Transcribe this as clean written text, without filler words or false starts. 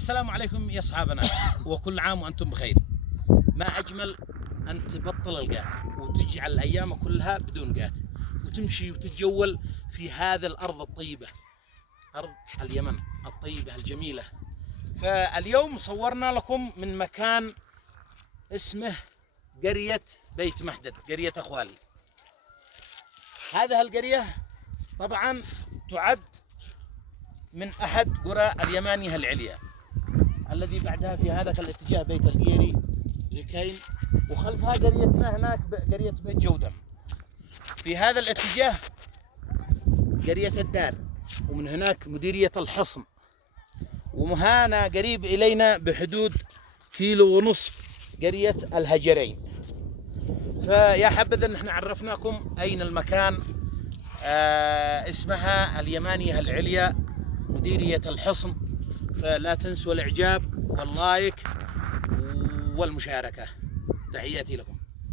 السلام عليكم يا أصحابنا، وكل عام وأنتم بخير. ما أجمل أن تبطل القات وتجعل الأيام كلها بدون قات وتمشي وتتجول في هذا الأرض الطيبة، أرض اليمن الطيبة الجميلة. فاليوم صورنا لكم من مكان اسمه قرية بيت محدد، قرية أخوالي. هذه القرية طبعا تعد من أحد قرى اليمانية العليا، الذي بعدها في هذاك الاتجاه بيت القيري ركين، وخلفها قريتنا هناك قرية بيت جودم. في هذا الاتجاه قرية الدار، ومن هناك مديرية الحصن، ومهانا قريب إلينا بحدود كيلو ونصف قرية الهجرين. فيا حبذا نحن عرفناكم أين المكان. اسمها اليمانية العليا، مديرية الحصن. فلا تنسوا الإعجاب واللايك والمشاركة. تحياتي لكم.